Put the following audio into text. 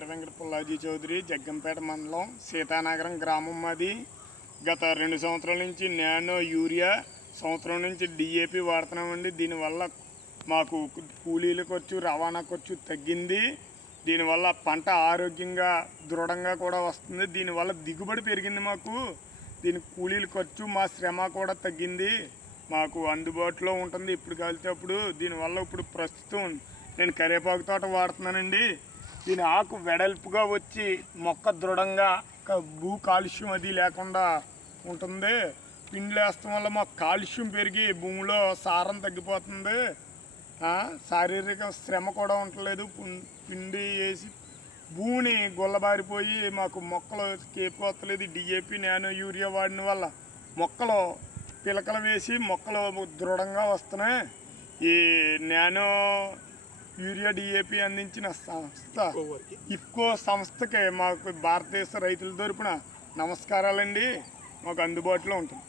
వీర వెంకట పుల్లాజీ చౌదరి జగ్గంపేట మండలం సీతానగరం గ్రామం మాది. గత రెండు సంవత్సరాల నుంచి నానో యూరియా సంవత్సరం నుంచి డిఏపి వాడుతున్నామండి. దీనివల్ల మాకు కూలీల ఖర్చు రవాణా ఖర్చు తగ్గింది. దీనివల్ల పంట ఆరోగ్యంగా దృఢంగా కూడా వస్తుంది. దీనివల్ల దిగుబడి పెరిగింది మాకు. దీని కూలీల ఖర్చు మా శ్రమ కూడా తగ్గింది. మాకు అందుబాటులో ఉంటుంది. ఇప్పుడు కలిసేటప్పుడు దీనివల్ల ఇప్పుడు ప్రస్తుతం నేను కరివేపాకు తోట వాడుతున్నానండి. దీని ఆకు వెడల్పుగా వచ్చి మొక్క దృఢంగా భూ కాలుష్యం అది లేకుండా ఉంటుంది. పిండి వేస్తాం వల్ల మాకు కాలుష్యం పెరిగి భూమిలో సారం తగ్గిపోతుంది. శారీరక శ్రమ కూడా ఉండలేదు పుం- పిండి వేసి భూమిని గుల్లబారిపోయి మాకు మొక్కలు కేపోతలేదు డిఏపి నానో యూరియా వాడిన వల్ల మొక్కలు పిలకలు వేసి మొక్కలు దృఢంగా వస్తున్నాయి. ఈ నానో యూరియా డిఏపి అందించిన సంస్థ ఇఫ్కో సంస్థకి మాకు భారతదేశ రైతుల తరపున నమస్కారాలండి. మాకు అందుబాటులో ఉంటుంది.